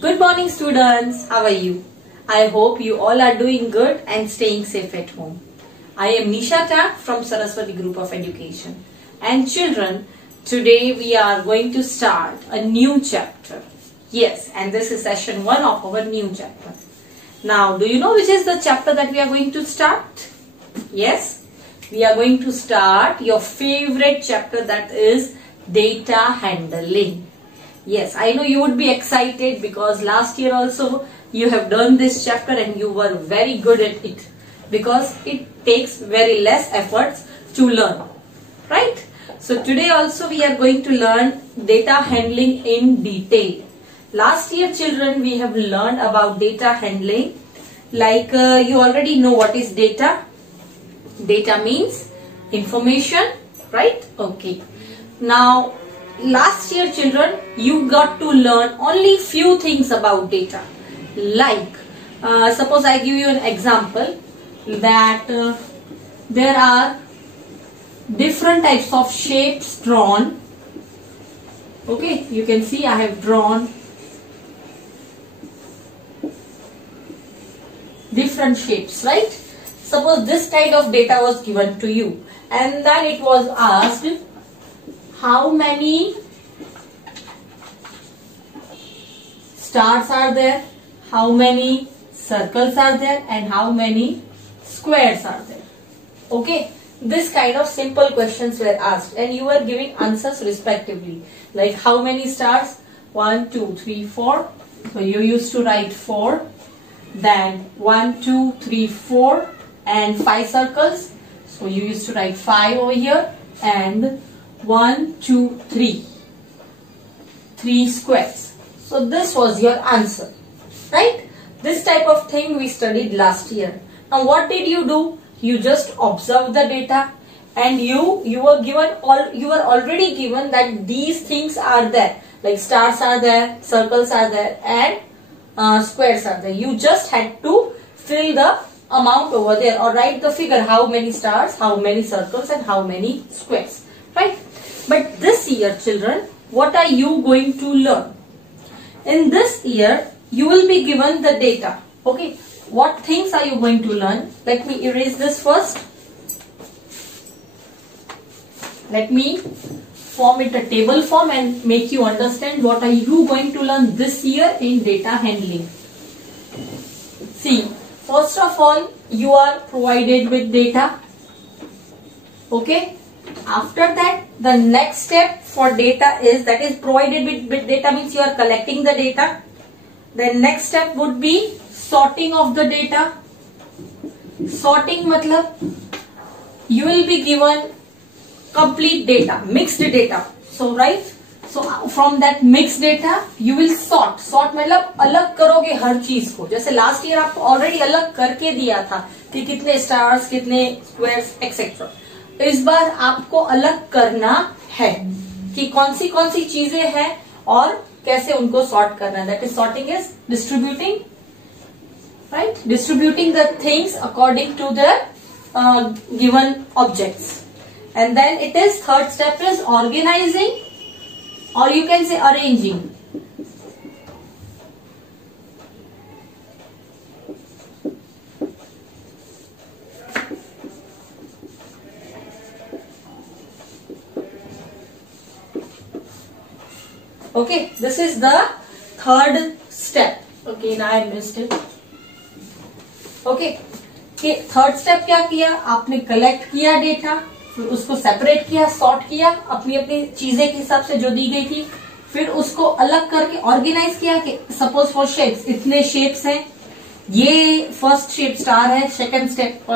Good morning students, how are you? I hope you all are doing good and staying safe at home. I am Nisha Tak from Saraswati Group of Education. And children, today we are going to start a new chapter. Yes, and this is session 1 of our new chapter. Now, do you know which is the chapter that we are going to start? Yes, we are going to start your favorite chapter, that is data handling. Yes, I know you would be excited because last year also you have done this chapter and you were very good at it because it takes very less efforts to learn, right? So today also we are going to learn data handling in detail. Last year children, we have learned about data handling, like you already know what is data. Data means information, right? Okay. Now last year children, you got to learn only few things about data, like suppose I give you an example that there are different types of shapes drawn. Okay, you can see I have drawn different shapes, right? Suppose this kind of data was given to you and then it was asked how many stars are there, how many circles are there, and how many squares are there. Okay, this kind of simple questions were asked and you were giving answers respectively, like how many stars, 1 2 3 4, so you used to write 4, then 1 2 3 4 and 5 circles, so you used to write 5 over here, and 1 2 3 squares. So this was your answer, right? This type of thing we studied last year. Now what did you do? You just observed the data and you were already given that these things are there, like stars are there, circles are there, and squares are there. You just had to fill the amount over there or write the figure, how many stars, how many circles, and how many squares, right? But this year children, what are you going to learn? In this year, you will be given the data. Okay, what things are you going to learn? Let me erase this first. Let me form it a table form and make you understand what are you going to learn this year in data handling. See, first of all, you are provided with data. Okay. After that, the next step for data is, that is provided with data means you are collecting the data. The next step would be sorting of the data. Sorting matlab you will be given complete data, mixed data. So right, so from that mixed data you will sort. Sort matlab अलग करोगे हर चीज को. जैसे last year आपको already अलग करके दिया था कि कितने stars, कितने squares, etc. इस बार आपको अलग करना है कि कौन सी चीजें हैं और कैसे उनको सॉर्ट करना है. That is sorting is distributing, right? Distributing the things according to the given objects. And then it is third step is organising और you can say arranging. Okay, this is the third step. Okay, now I missed it. Okay, third step क्या किया आपने? Collect किया data, फिर उसको separate किया, sort किया अपनी अपनी चीजें के हिसाब से जो दी गई थी, फिर उसको अलग करके ऑर्गेनाइज किया कि सपोज फॉर शेप्स, इतने शेप्स हैं, ये फर्स्ट शेप स्टार है, सेकंड स्टेप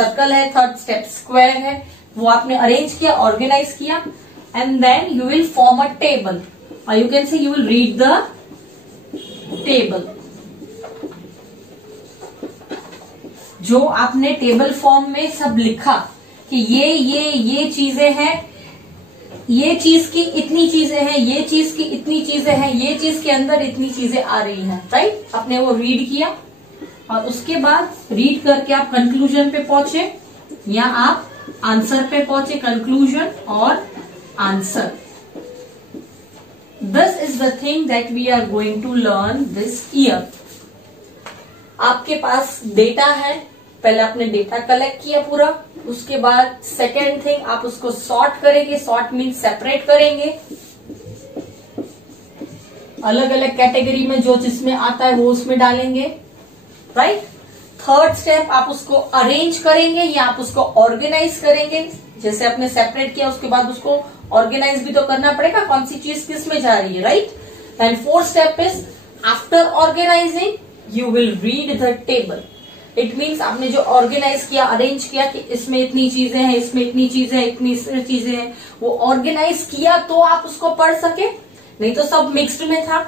सर्कल है, थर्ड स्टेप स्क्वायर है, वो आपने अरेंज किया, ऑर्गेनाइज किया, and then you will form a table. Or you can say you will read the table. जो आपने टेबल फॉर्म में सब लिखा कि ये चीजें हैं, ये चीज की इतनी चीजें हैं, ये चीज की इतनी चीजें हैं, ये चीज के अंदर इतनी चीजें आ रही हैं, राइट? आपने वो रीड किया और उसके बाद रीड करके आप कंक्लूजन पे पहुंचे या आप आंसर पे पहुंचे. कंक्लूजन और answer this is the thing that we are going to learn this year. आपके पास डेटा है, पहले आपने डेटा कलेक्ट किया पूरा, उसके बाद सेकेंड थिंग आप उसको सॉर्ट करेंगे. सॉर्ट मीन्स सेपरेट करेंगे, अलग अलग कैटेगरी में जो जिसमें आता है वो उसमें डालेंगे, राइट. थर्ड स्टेप आप उसको अरेंज करेंगे या आप उसको ऑर्गेनाइज करेंगे. जैसे आपने सेपरेट किया उसके बाद उसको ऑर्गेनाइज भी तो करना पड़ेगा, कौन सी चीज किस में जा रही है, right. And fourth step is after organising you will read the table. It means आपने जो ऑर्गेनाइज किया, अरेंज किया कि इसमें इतनी चीजें हैं, इसमें इतनी चीजें हैं, इतनी चीजें हैं, वो ऑर्गेनाइज किया तो आप उसको पढ़ सके, नहीं तो सब मिक्स्ड में था.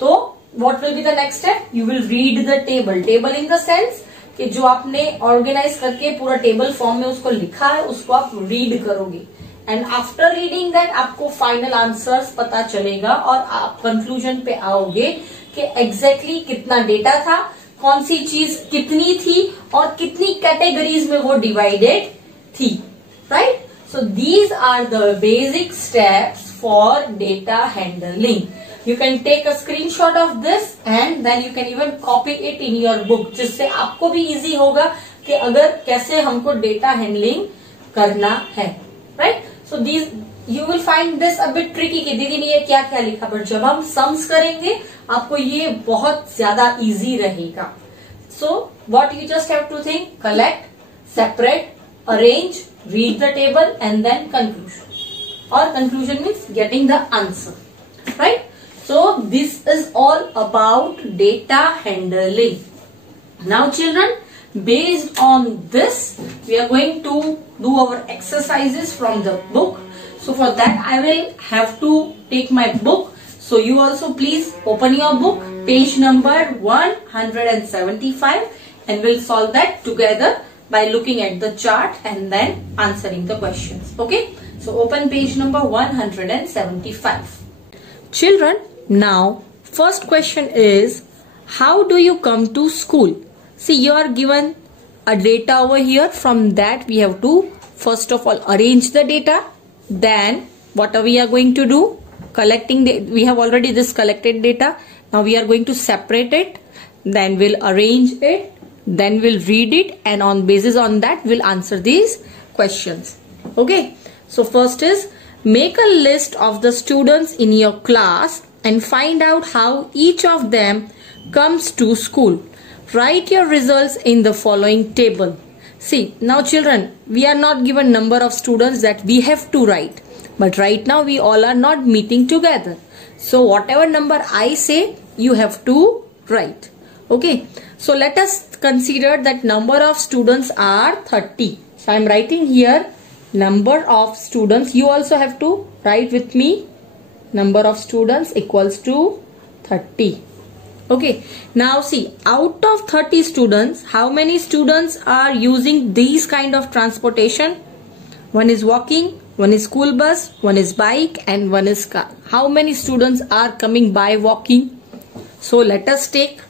तो what will be the next step, you will read the table. Table in the sense कि जो आपने ऑर्गेनाइज करके पूरा टेबल फॉर्म में उसको लिखा है उसको आप रीड करोगे. एंड आफ्टर रीडिंग दैट आपको फाइनल आंसर्स पता चलेगा और आप कंक्लूजन पे आओगे कि एग्जैक्टली कितना डेटा था, कौन सी चीज कितनी थी और कितनी कैटेगरीज में वो डिवाइडेड थी, right. So these are the basic steps for data handling. You can take a screenshot of this and then you can even copy it in your book, जिससे आपको भी इजी होगा कि अगर कैसे हमको डेटा हैंडलिंग करना है, right. So these you will find this a bit tricky कि दीदी ने ये क्या क्या लिखा, बट जब हम सम्स करेंगे आपको ये बहुत ज्यादा इजी रहेगा. So what you just have to think, collect, separate, arrange, read the table and then conclusion. और conclusion means getting the answer, right. So this is all about data handling. Now children, based on this we are going to do our exercises from the book. So for that I will have to take my book. So you also please open your book, page number 175, and we'll solve that together by looking at the chart and then answering the questions. Okay, so open page number 175. Children, now first question is, how do you come to school? See, you are given a data over here. From that we have to first of all arrange the data. Then what are we are going to do? Collecting the, we have already this collected data. Now we are going to separate it, then we'll arrange it, then we'll read it, and on basis on that we'll answer these questions. Okay, so first is, make a list of the students in your class and find out how each of them comes to school. Write your results in the following table. See, now children, we are not given number of students that we have to write, but right now we all are not meeting together. So whatever number I say, you have to write. Okay, so let us consider that number of students are 30. So I am writing here number of students. You also have to write with me. Number of students equals to 30. Okay, now see, out of 30 students, how many students are using these kind of transportation? One is walking, one is school bus, one is bike, and one is car. How many students are coming by walking? So let us take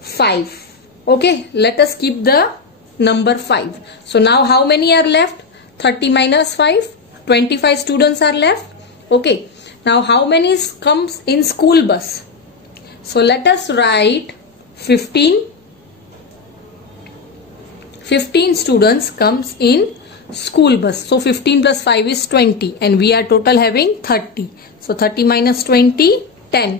5. Okay, let us keep the number 5. So now how many are left? 30 minus 5, 25 students are left. Okay, now how many comes in school bus? So let us write 15. 15 students comes in school bus. So 15 plus 5 is 20 and we are total having 30. So 30 minus 20, 10.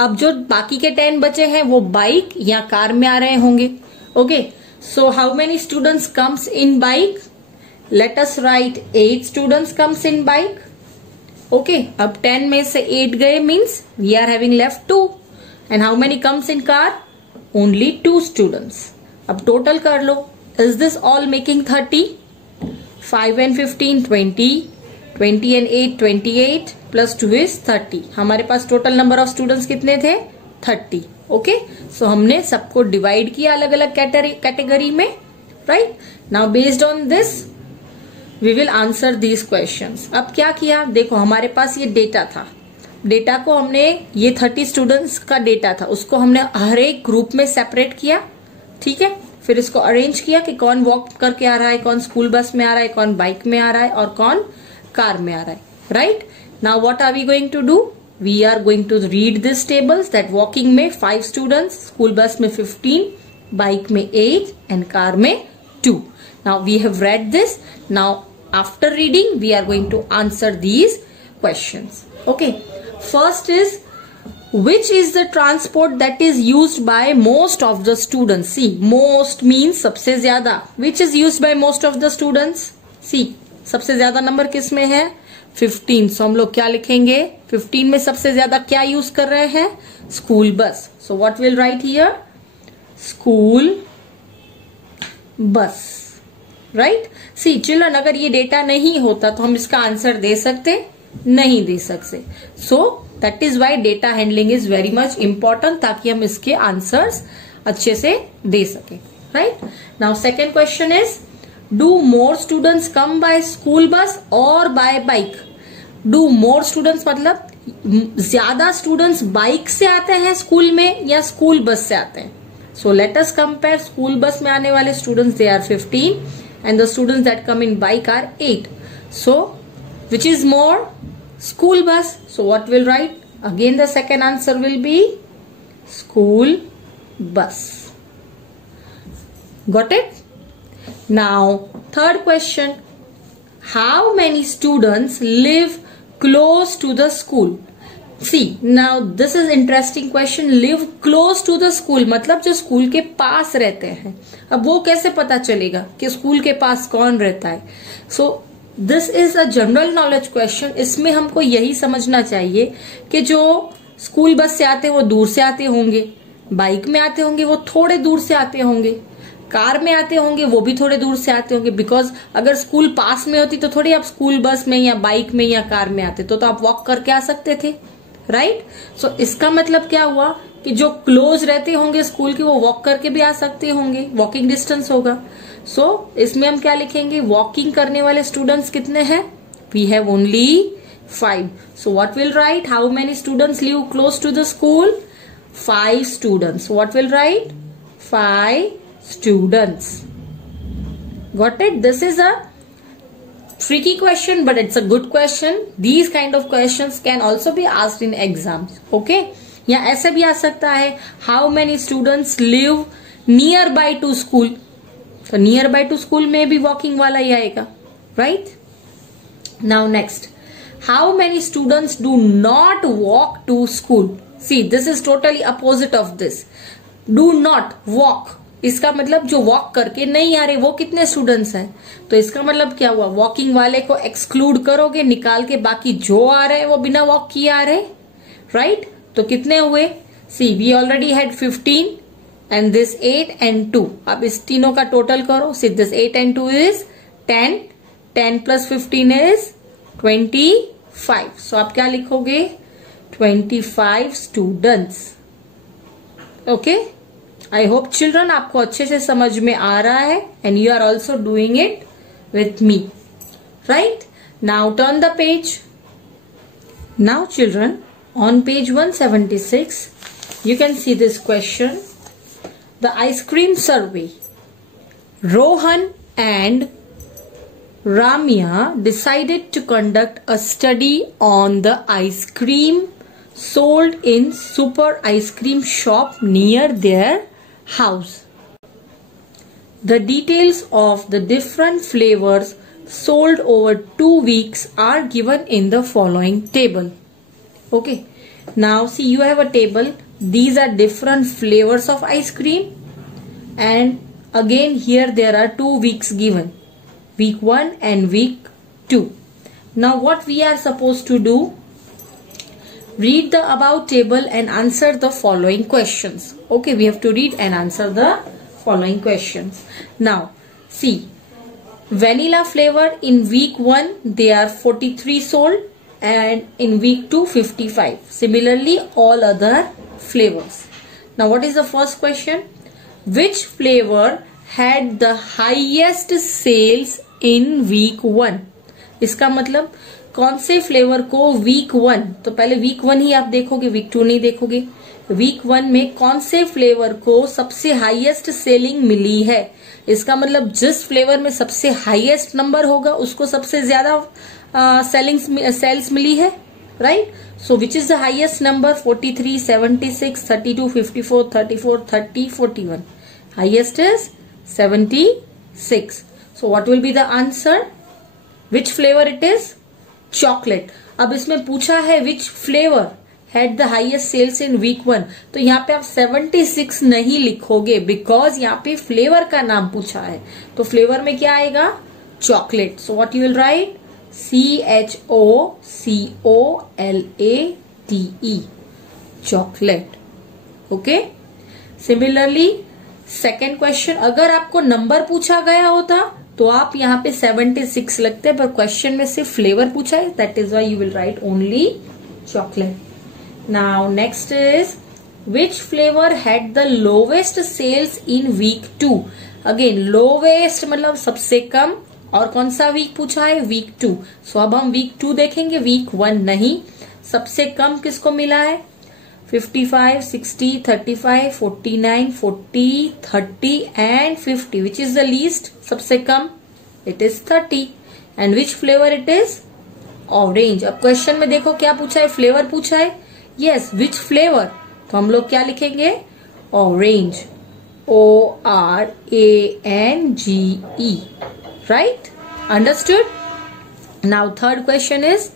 अब जो बाकी के 10 बचे हैं वो bike या car में आ रहे होंगे. Okay, so how many students comes in bike? Let us write 8 students comes in bike. Okay, अब 10 में से 8 गए means we are having left 2. And how many comes in car? Only 2 students. अब total कर लो. Is this all making 30? 5 and 15 20, 20 and 8 28 plus 2 is 30. हमारे पास total number of students कितने थे? 30. Okay, so हमने सबको divide किया अलग अलग category में, right? Now based on this we will answer these questions. अब क्या किया, देखो हमारे पास ये डेटा था, डेटा को हमने, ये 30 स्टूडेंट्स का डेटा था, उसको हमने हर एक ग्रुप में सेपरेट किया. ठीक है, फिर इसको अरेंज किया कि कौन वॉक करके आ रहा है, कौन स्कूल बस में आ रहा है, कौन बाइक में आ रहा है और कौन कार में आ रहा है. Right, now what are we going to do? We are going to read this tables that walking में 5 स्टूडेंट्स, स्कूल बस में 15, बाइक में 8 एंड कार में 2. Now we have read this. Now after reading we are going to answer these questions. Okay, first is which is the transport that is used by most of the students? See, most means सबसे ज्यादा. Which is used by most of the students? See, सबसे ज्यादा number किस में है? 15. So हम लोग क्या लिखेंगे? 15 में सबसे ज्यादा क्या यूज कर रहे हैं? School bus. So what we'll write here? School bus. Right? See, children, अगर ये डेटा नहीं होता तो हम इसका आंसर दे सकते? नहीं दे सकते. So that is why data handling is very much important, ताकि हम इसके आंसर्स अच्छे से दे सके. Right now second question is, do more students come by school bus और by bike? Do more students मतलब ज्यादा स्टूडेंट्स बाइक से आते हैं स्कूल में या स्कूल बस से आते हैं? So let us compare. School bus में आने वाले students they are 15 and the students that come in bike are 8. So which is more? School bus. So what we'll write? Again the second answer will be school bus. Got it? Now third question. How many students live close to the school? See, now this is interesting question. Live close to the school मतलब जो school के पास रहते हैं. अब वो कैसे पता चलेगा कि स्कूल के पास कौन रहता है? So this is a general knowledge question. इसमें हमको यही समझना चाहिए कि जो स्कूल बस से आते हैं वो दूर से आते होंगे, बाइक में आते होंगे वो थोड़े दूर से आते होंगे, कार में आते होंगे वो भी थोड़े दूर से आते होंगे. बिकॉज अगर स्कूल पास में होती तो थोड़ी आप स्कूल बस में या बाइक में या कार में आते, तो आप वॉक करके आ सकते थे. राइट सो इसका मतलब क्या हुआ कि जो क्लोज रहते होंगे स्कूल के वो वॉक करके भी आ सकते होंगे, वॉकिंग डिस्टेंस होगा. सो इसमें हम क्या लिखेंगे? वॉकिंग करने वाले स्टूडेंट्स कितने हैं? We have only 5. So what will write? How many students live close to the school? 5 students. What will write? 5 students. Got it? This is a tricky question, but it's a good question. These kind of questions can also be asked in exams. Okay? या ऐसे भी आ सकता है, how many students live nearby to school? तो nearby to school में भी walking वाला ही आएगा. Right? Now next, how many students do not walk to school? See, this is totally opposite of this. Do not walk. इसका मतलब जो walk करके नहीं आ रहे वो कितने स्टूडेंट्स हैं? तो इसका मतलब क्या हुआ? वॉकिंग वाले को एक्सक्लूड करोगे, निकाल के बाकी जो आ रहे हैं वो बिना वॉक किए आ रहे. राइट तो कितने हुए? See we already had 15 and this 8 and 2. अब इस तीनों का टोटल करो. See this 8 and 2 is 10. 10 plus 15 is 25. So आप क्या लिखोगे? 25 students. Okay, I hope children आपको अच्छे से समझ में आ रहा है and you are also doing it with me. Right now turn the page. Now children, on page 176 you can see this question, the ice cream survey. Rohan and Ramya decided to conduct a study on the ice cream sold in super ice cream shop near their house. The details of the different flavors sold over 2 weeks are given in the following table. Okay, now see you have a table. These are different flavors of ice cream and again here there are 2 weeks given, week 1 and week 2. Now what we are supposed to do? Read the above table and answer the following questions. Okay, we have to read and answer the following questions. Now see, vanilla flavor in week 1 they are 43 sold and in week 2 55. Similarly all other flavors. Now what is the first question? Which flavor had the highest sales in week 1? इसका मतलब कौन से flavour को week 1, तो पहले week 1 ही आप देखोगे, week 2 नहीं देखोगे. week 1 में कौन से फ्लेवर को सबसे हाईएस्ट सेलिंग मिली है? इसका मतलब जिस फ्लेवर में सबसे हाईएस्ट नंबर होगा उसको सबसे ज्यादा सेल्स मिली है. right? So which is the highest number? 43, 76, 32, 54, 34, 30, 41. Highest is 76. So what will be the answer? Which flavor it is? Chocolate. अब इसमें पूछा है which flavor had the highest sales in week 1. तो यहाँ पे आप 76 नहीं लिखोगे because यहाँ पे flavor का नाम पूछा है. तो flavor में क्या आएगा? Chocolate. So what you will write? CHOCOLATE. Chocolate. Okay? Similarly, second question, अगर आपको नंबर पूछा गया होता तो आप यहाँ पे 76 लगते, पर क्वेश्चन में सिर्फ फ्लेवर पूछा है, that is why you will write only chocolate. Now next is which flavour had the lowest sales in week 2. Again lowest मतलब सबसे कम, और कौन सा वीक पूछा है? वीक 2. सो अब हम वीक 2 देखेंगे, वीक 1 नहीं. सबसे कम किसको मिला है? 55, 60, 35, 49, 40, 30 and 50. Which is the least? सबसे कम? It is 30. And which flavor it is? Orange. अब क्वेश्चन में देखो क्या पूछा है? फ्लेवर पूछा है. Yes, which flavor? तो हम लोग क्या लिखेंगे? Orange. ORANGE. Right? Understood? Now third question is,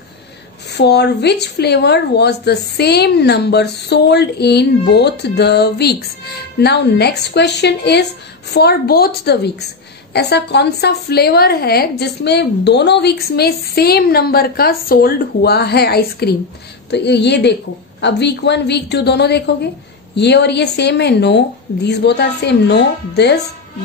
for which flavor was the same number sold in both the weeks? Now next question is for both the weeks. ऐसा कौन सा flavour है जिसमें दोनों वीक्स में सेम नंबर का sold हुआ है आइसक्रीम? तो ये देखो, अब वीक 1 वीक 2 दोनों देखोगे, ये और ये सेम है? No, these both are same. No, this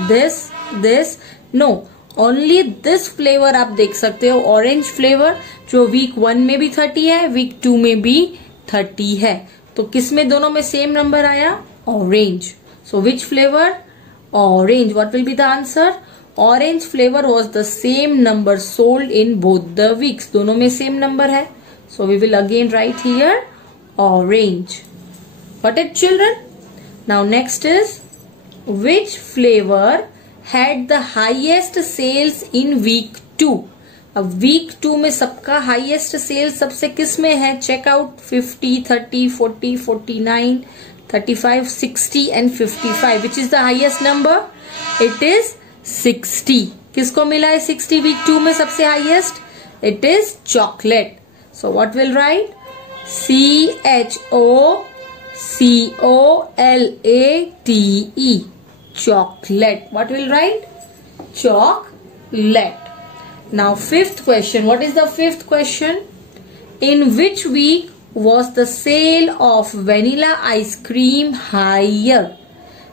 this this no, only this flavour आप देख सकते हो, ऑरेंज फ्लेवर, जो वीक 1 में भी 30 है, वीक 2 में भी 30 है. तो किस में दोनों में सेम नंबर आया? Orange. So which flavour? Orange. What will be the answer? Orange flavour was the same number sold in both the weeks. दोनों में सेम नंबर है. So we will again write here orange. Got it, children? Now next is which flavor had the highest sales in week 2? अब week 2 में सबका highest cell सबसे किस में है? Check out. 50, 30, 40, 49, 35, 60 and 55. Which is the highest number? It is 60. किसको मिला है 60 वीक 2 में सबसे highest? It is chocolate. So what will write? CHOCOLATE. Chocolate. What will write? Chocolate. Now fifth question. What is the fifth question? In which week was the sale of vanilla ice cream higher?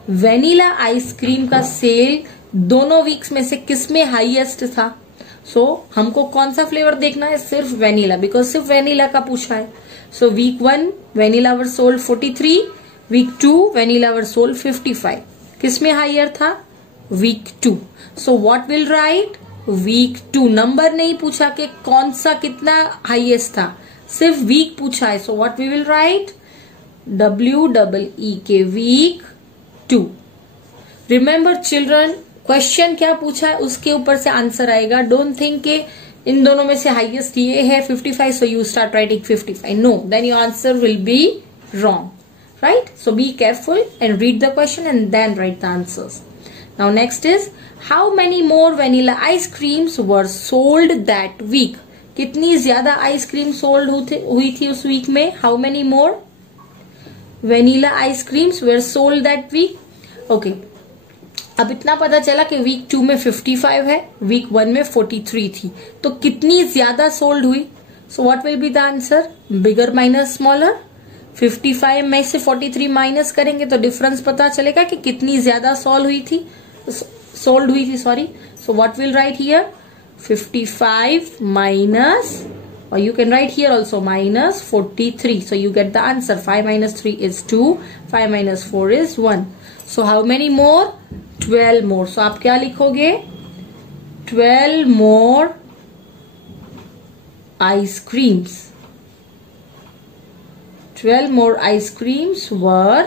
Vanilla ice cream का cell दोनों weeks में से किस में highest था? सो हमको कौन सा फ्लेवर देखना है? सिर्फ वेनिला, बिकॉज सिर्फ वेनिला का पूछा है. So week 1 vanilla were sold 43, week 2 vanilla were sold 55. किस में हायर था? Week 2. So what will write? Week 2. Number नहीं पूछा कि कौन सा कितना हाईएस्ट था, सिर्फ वीक पूछा है. So what we will write? WEE week 2. Remember children, question क्या पूछा है उसके ऊपर से आंसर आएगा. डोंट थिंक के इन दोनों में से हाईएस्ट ये है 55, so you start writing 55. No, then your answer will be wrong. Right? So be careful and read the question and then write the answers. Now next is, how many more vanilla ice creams were sold that week? कितनी ज्यादा ice cream sold हुई थी उस week में? How many more vanilla ice creams were sold that week? Okay. अब इतना पता चला कि वीक 2 में 55 है, वीक 1 में 43 थी, तो कितनी ज्यादा सोल्ड हुई? So what will be the answer? Bigger minus smaller? 55 में से 43 माइनस करेंगे तो डिफरेंस पता चलेगा कि कितनी ज्यादा सोल्ड हुई थी. So what will write here? 55 minus, और you can write here also minus 43. So you get the answer. 5 minus 3 is 2, 5 minus 4 is 1. So how many more? 12 मोर. सो आप क्या लिखोगे? 12 मोर ice creams. 12 more ice creams were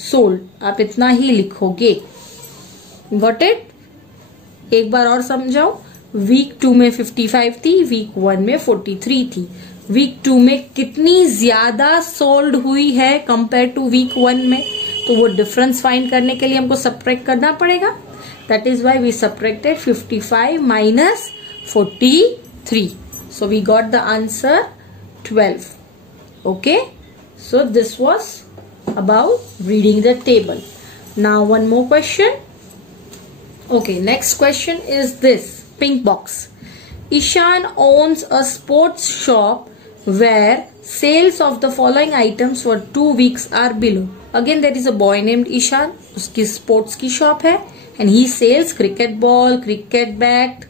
sold. आप इतना ही लिखोगे. Got it? एक बार और समझाओ. वीक 2 में 55 थी, वीक 1 में 43 थी. वीक 2 में कितनी ज्यादा सोल्ड हुई है कंपेयर टू वीक 1 में, तो वो डिफरेंस फाइंड करने के लिए हमको सब्ट्रैक्ट करना पड़ेगा. That is why we subtracted 55 minus 43. So we got the answer 12. Okay, so this was about reading the table. Now one more question. Okay, next question is this pink box. Ishan owns a sports shop where sales of the following items for 2 weeks are below. Again there is a boy named Ishan. उसकी sports की shop है and he sells cricket ball, cricket bat,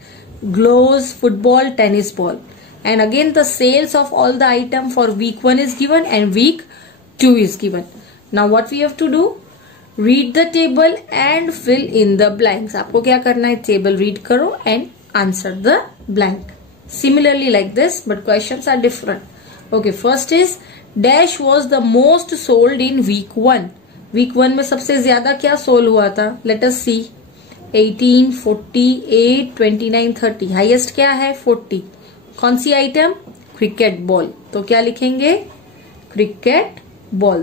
gloves, football, tennis ball. And again the sales of all the item for week 1 is given and week 2 is given. Now what we have to do? Read the table and fill in the blanks. आपको क्या करना है? Table read करो and answer the blank. Similarly like this, but questions are different. Okay, first is dash was the most sold in week 1. Week 1 में सबसे ज्यादा क्या soul हुआ था? Let us see. 18, 48, 29, 30. हाईएस्ट क्या है? 40. कौन सी आइटम? Cricket ball. तो क्या लिखेंगे? Cricket ball,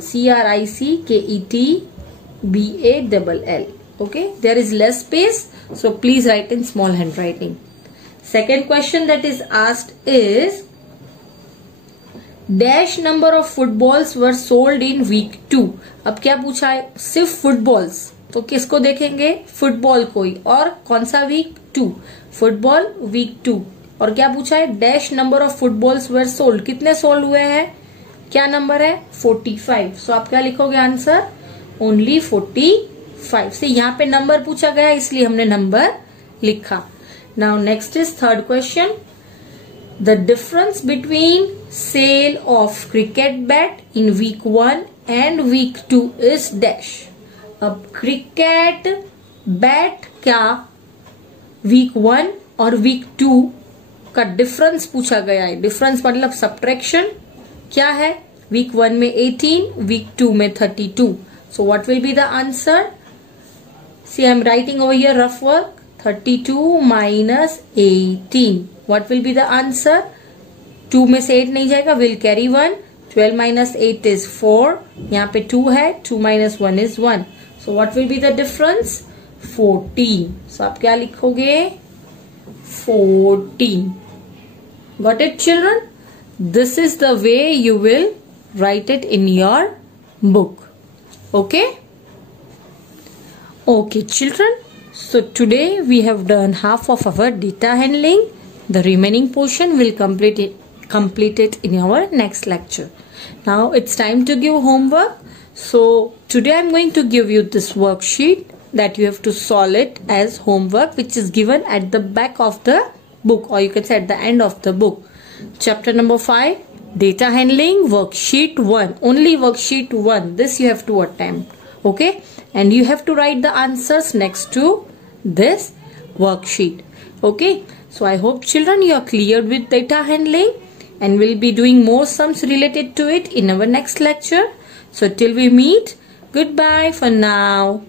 CRICKETBALL. Okay, there is less space, so please write in small handwriting. Second question that is asked is dash number of footballs were sold in week 2. अब क्या पूछा है? सिर्फ footballs. तो किसको देखेंगे? फुटबॉल कोई. और कौन सा वीक? 2. Football week 2. और क्या पूछा है? Dash number of footballs were sold. कितने सोल्ड हुए हैं? क्या नंबर है? 45. सो आप क्या लिखोगे आंसर? ओनली 45. से यहाँ पे नंबर पूछा गया इसलिए हमने नंबर लिखा. Now next is third question. The difference between sale of cricket bat in week 1 and week 2 is dash. अब क्रिकेट बैट क्या वीक 1 और वीक 2 का डिफरेंस पूछा गया है. डिफरेंस मतलब सब्ट्रैक्शन. क्या है? वीक 1 में 18, वीक 2 में 32. So what will be the answer? See, I am writing over here rough work. 32 minus 18. What will be the answer? 2 में से 8 नहीं जाएगा. Will carry 1. 12 minus 8 is 4. यहाँ पे 2 है. 2 minus 1 is 1. So what will be the difference? 14. So आप क्या लिखोगे? 14. Got it, children? This is the way you will write it in your book. Okay? Okay, children. So today we have done half of our data handling. The remaining portion will complete it in our next lecture. Now it's time to give homework. So today I'm going to give you this worksheet that you have to solve it as homework, which is given at the back of the book, or you can say at the end of the book. Chapter number 5, data handling, worksheet 1. Only worksheet 1. This you have to attempt. Okay? And you have to write the answers next to this worksheet. Okay? So I hope children you are cleared with data handling, and we'll be doing more sums related to it in our next lecture. So till we meet, goodbye for now.